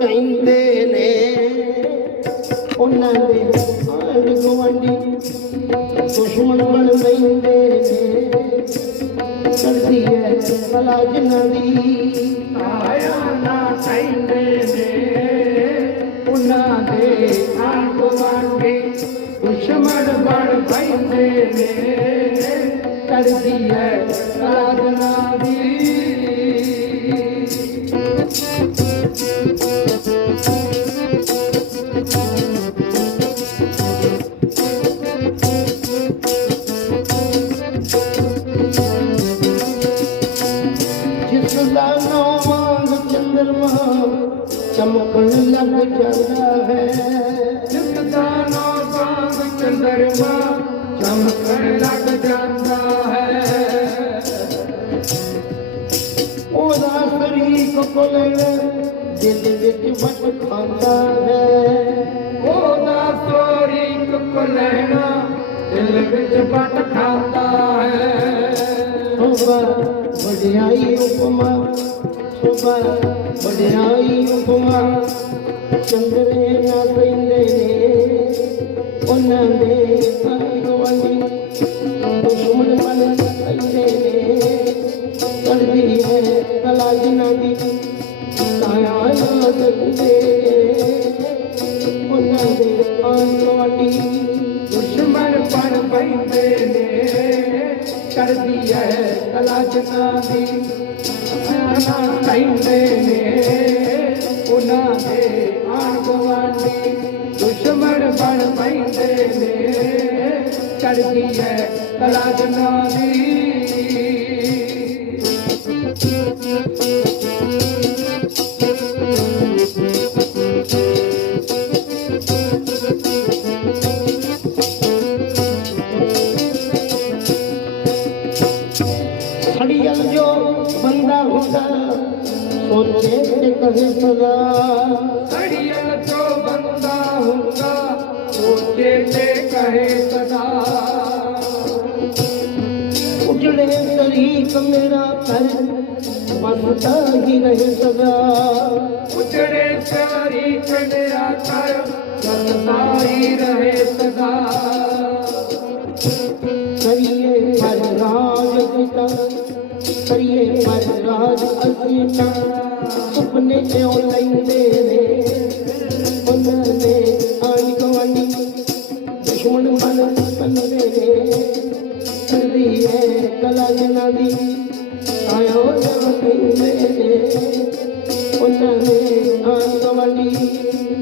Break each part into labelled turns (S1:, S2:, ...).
S1: ਕਹਿੰਦੇ ਨੇ। ਉਹਨਾਂ ਦੇ ਆਂਢ ਗੁਆਂਢੀ ਦੁਸ਼ਮਣ ਬਣ ਬੈਂਦੇ ਨੇ। ਕਰਦੀ ਹੈ ਭਲਾ ਜਿਨ੍ਹਾਂ ਦੀ।
S2: ਆਇਆ ਨਾ ਕਹਿੰਦੇ ਨੇ। ਉਹਨਾਂ ਦੇ ਆਂਗ ਵਾਂਗੇ ਦੁਸ਼ਮਣ ਬਣ ਪੈਂਦੇ ਨੇ। ਕਰਦੀ ਹੈ ਸਾਧਨਾ ਦੀ।
S1: ਚਮਕਣ ਲੱਗ ਜਾਂਦਾ ਹੈ।
S2: ਜਿਸ ਨਾਮ ਬਾਗ ਚੰਦਰਮਾ ਚਮਕਣ ਲੱਗ ਜਾਂਦਾ ਹੈ।
S1: ਉਹਦਾ ਸਰੀਰ ਕੋਲੇ ਦਿਲ ਵਿੱਚ ਵਟ ਖਾਂਦਾ ਹੈ।
S2: ਉਹਦਾ ਸੋਰੀ ਕੁ ਦਿਲ ਵਿੱਚ ਵੱਟ ਖਾਂਦਾ ਹੈ।
S1: ਸੋਭਾ ਵਡਿਆਈ ਉਪਮਾ ਸੋਭਾ ਵਡਿਆਈ ਉਪਮਾ ਚੰਦਰੇ ਨਾ ਪੈਂਦੇ ਨੇ ਉਹਨਾਂ ਦੇ ਗਵਾਂਢੀ ਦੁਸ਼ਮਣ ਬਣ ਪੈਂਦੇ ਨੇ ਕਰਦੀ ਹੈ ਕਲਾ ਜਿਨ੍ਹਾਂ ਦੀ ਕਾਇਆ ਨਾ ਉਹਨਾਂ ਦੇ ਆਂਢ
S2: ਦੁਸ਼ਮਣ ਬਣ ਪੈਂਦੇ ਨੇ ਕਰਦੀ ਹੈ ਕਲਾ ਜਨਾ ਦੀ ਨਾ ਕਹਿੰਦੇ ਨੇ ਉਹਨਾਂ ਦੇ ਆਣ ਗਵਾਂਢੀ ਦੁਸ਼ਮਣ ਬਣ ਪੈਂਦੇ ਨੇ ਚੜਦੀ ਹੈ ਕਲਾ ਜਨਾ ਦੀ
S1: ਕਹੇ ਸਦਾ
S2: ਘੜੀਅਲ ਤੋਂ ਬੰਦਾ ਹੁੰਦਾ ਸੋਚੇ ਤੇ ਕਹੇ ਸਦਾ।
S1: ਉਜੜੇ ਤਰੀਕ ਮੇਰਾ ਕਰ ਬਸਦਾ ਹੀ ਰਹੇ ਸਦਾ।
S2: ਉਜੜੇ ਚਾਰੀ ਕੰਡਿਆ ਕਰ ਸਤਾਈ ਰਹੇ ਸਦਾ।
S1: ਕਰੀਏ ਪਰ ਰਾਜ ਪਿਤਾ ਕਰੀਏ ਪਰ ਰਾਜ ਅਸੀਂ ਤਾਂ। ਸੁਪਨੇ ਜਿਉ ਲੈਂਦੇ ਨੇ, ਉਹਨਾਂ ਦੇ ਆਣੀ ਗਵਾਂਢੀ ਦੁਸ਼ਮਣ ਬਣ ਪੰਦੇ ਨੇ। ਕਰਦੀ ਹੈ ਕਲਾ ਜਨਾ ਦੀ, ਆਇਓ ਜਬ ਕਹਿੰਦੇ ਨੇ। ਉਹਨਾਂ ਦੇ ਆਣੀ ਗਵਾਂਢੀ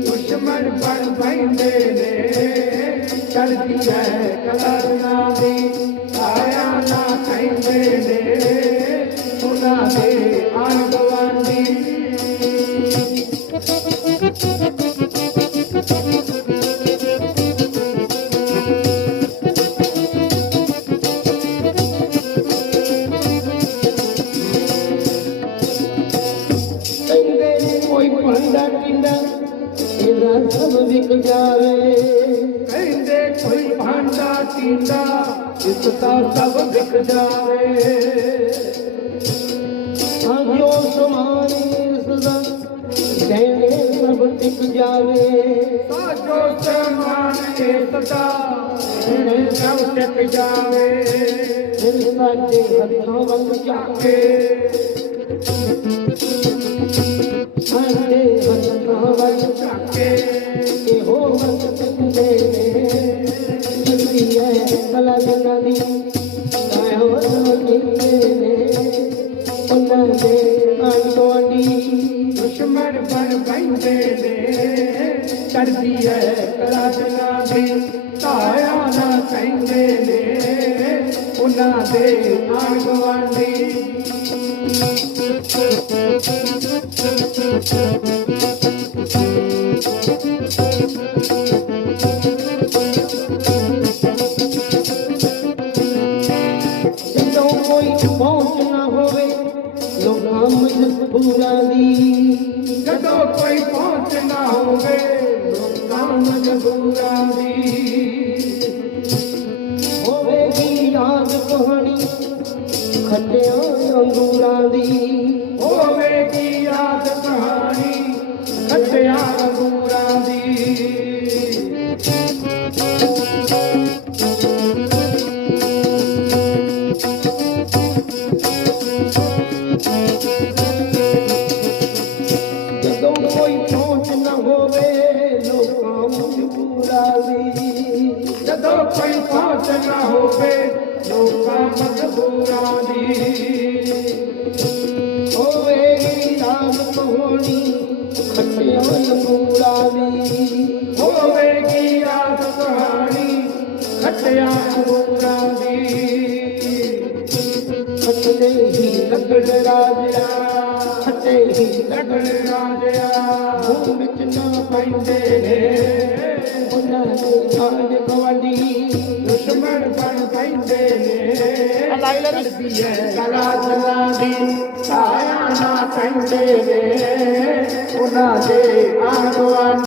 S2: ਦੁਸ਼ਮਣ ਬਣ ਬੈਂਦੇ ਨੇ। ਚੜਦੀ ਹੈ ਕਲਰਨਾ ਦੀ, ਆਇਆ ਨਾ ਕਹਿੰਦੇ ਨੇ। ਉਹਨਾਂ ਦੇ ਆਣ
S1: ਕੋਈ ਭਾਂਡਾ ਟੀਂਡਾ
S2: ਇਸ ਦਾ ਸਭ ਵਿਕ ਜਾਵੇ।
S1: ਹਾਂ ਜੋ ਇਸ ਦਾ ਕਹਿੰਦੇ ਸਭ ਟਿਕ ਜਾਵੇ।
S2: ਸਾਜੋ ਸਮਾਨ ਇਸ ਦਾ ਇਹ ਸਭ ਟਿਕ ਜਾਵੇ।
S1: ਫਿਰ ਸਾਡੇ ਹੱਥਾਂ ਵੱਲ ਚੱਕ
S2: ਕੇ
S1: ਕਹਿੰਦੇ ਨੇ। ਉਹਨਾਂ ਦੇ ਆਂਡੋਂਡੀ
S2: ਦੁਸ਼ਮਣ ਬਣ ਬੈਂਦੇ ਨੇ। ਕਰਦੀ ਹੈ ਕਲਾਜਨਾ ਦੀ ਤਾਇਆ ਨਾ ਕਹਿੰਦੇ ਨੇ। ਉਹਨਾਂ ਦੇ ਆਣ
S1: ਦੀ
S2: ਜਦੋਂ ਕੋਈ ਪਹੁੰਚ ਨਾ ਹੋਵੇ, ਲੋਕਾਂ ਮਜਬੂਰਾਂ ਦੀ
S1: ਹੋਵੇਗੀ ਯਾਦ ਕਹਾਣੀ, ਖੱਟਿਆਂ ਅੰਗੂਰਾਂ ਦੀ।
S2: ਜਦੋਂ ਕੋਈ ਪਹੁੰਚ ਨਾ ਹੋਵੇ, ਲੋਕਾਂ ਮਜਬੂਰਾਂ ਦੀ।
S1: ਹੋਵੇਗੀ ਰਾਤ ਹੋਣੀ ਖੱਟਿਆਂ ਮਜਬੂਰਾਂ ਦੀ।
S2: ਹੋਵੇਗੀ ਆਸ ਕਹਾਣੀ ਖੱਟਿਆ ਅੰਗੂਰਾਂ ਦੀ।
S1: ਖੱਟੇ ਹੀ ਲੱਗਣ ਰਾਜਿਆ ਖੱਟੇ ਹੀ
S2: ਲੱਗਣ ਰਾਜਿਆ।
S1: ਮੂੰਹ ਵਿੱਚ ਨਾ
S2: ਪੈਂਦੇ ਨੇ।
S1: ਉਹਨਾਂ ਦੇ ਖਾਣ ਗਵਾਂਢੀ
S2: ਦੁਸ਼ਮਣ ਬਣ ਪੈਂਦੇ ਨੇ
S1: ਲਾਈ
S2: ਹੈ ਕਲਾ ਚਲਾ ਦੀ ਸਾਇਆ ਨਾ ਪੈਂਦੇ ਨੇ ਉਹਨਾਂ ਦੇ ਆਣ